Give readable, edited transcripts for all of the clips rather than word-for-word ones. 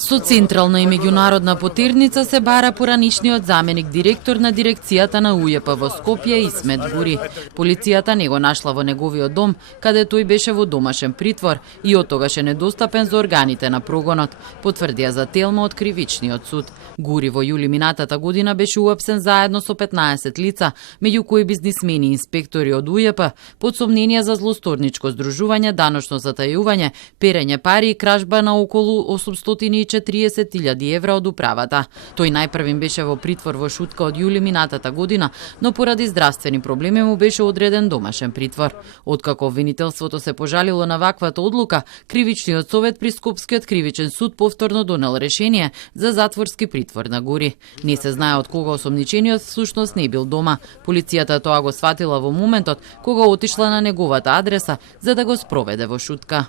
Со централна и меѓународна потерница се бара поранишниот заменик директор на дирекцијата на УЈП во Скопје Исмет Гури. Полицијата не го нашла во неговиот дом, каде тој беше во домашен притвор и од тогаш е недостапен за органите на прогонот, потврдија за Телма од кривичниот суд. Гури во јули минатата година беше уапсен заедно со 15 лица, меѓу кои бизнисмени и инспектори од УЈП, под сомненија за злосторничко здружување, даночно затајување, перење пари и кражба на околу 840.000 евра од управата. Тој најпрвин беше во притвор во Шутка од јули минатата година, но поради здравствени проблеми му беше одреден домашен притвор. Откако обвинителството се пожалило на ваквата одлука, Кривичниот совет при Скопскиот кривичен суд повторно донел решение за затворски притвор на Гури. Не се знае од кога осомничениот всушност не бил дома. Полицијата тоа го сватила во моментот кога отишла на неговата адреса за да го спроведе во Шутка.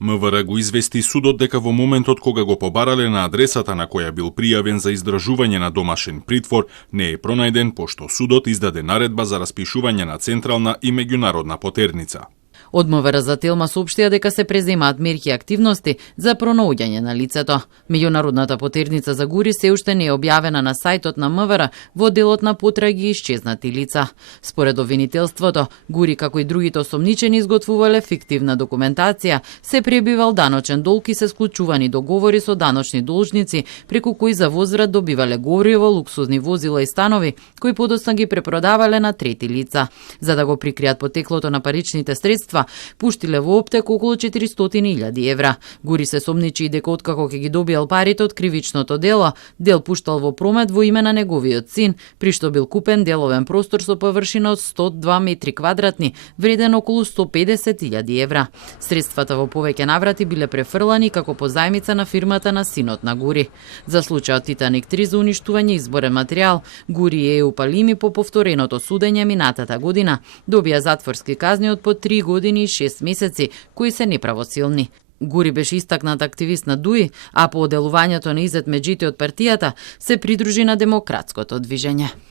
МВР го извести судот дека во моментот кога го побарале на адресата на која бил пријавен за издржување на домашен притвор, не е пронајден, пошто судот издаде наредба за распишување на централна и меѓународна потерница. Од МВР за Телма соопштија дека се преземаат мерки и активности за пронаоѓање на лицето. Меѓународната потерница за Гури се уште не е објавена на сајтот на МВР во делот на потраги и исчезнати лица. Според обвинителството, Гури како и другите осомничени изготвувале фиктивна документација, се пребивал даночен долг и се склучувани договори со даночни должници, преку кои за возврат добивале гориво, луксузни возила и станови, кои подоцна ги препродавале на трети лица. За да го прикријат потеклото на паричните средства, пуштиле во оптек околу 400.000 евра. Гури се сомничи и дека откако ќе ги добиел парите од кривичното дело, дел пуштал во промет во име на неговиот син, при што бил купен деловен простор со површина од 102 метри квадратни, вреден околу 150.000 евра. Средствата во повеќе наврати биле префрлани како позајмица на фирмата на синот на Гури. За случајот Титаник 3 за уништување изборен материјал, Гури и Еју Палими по повтореното судење минатата година добија затворски казни од по 3 години и 6 месеци, кои се неправосилни. Гури беше истакнат активист на ДУИ, а по оделувањето на Изет Меджити од партијата се придружи на демократското движење.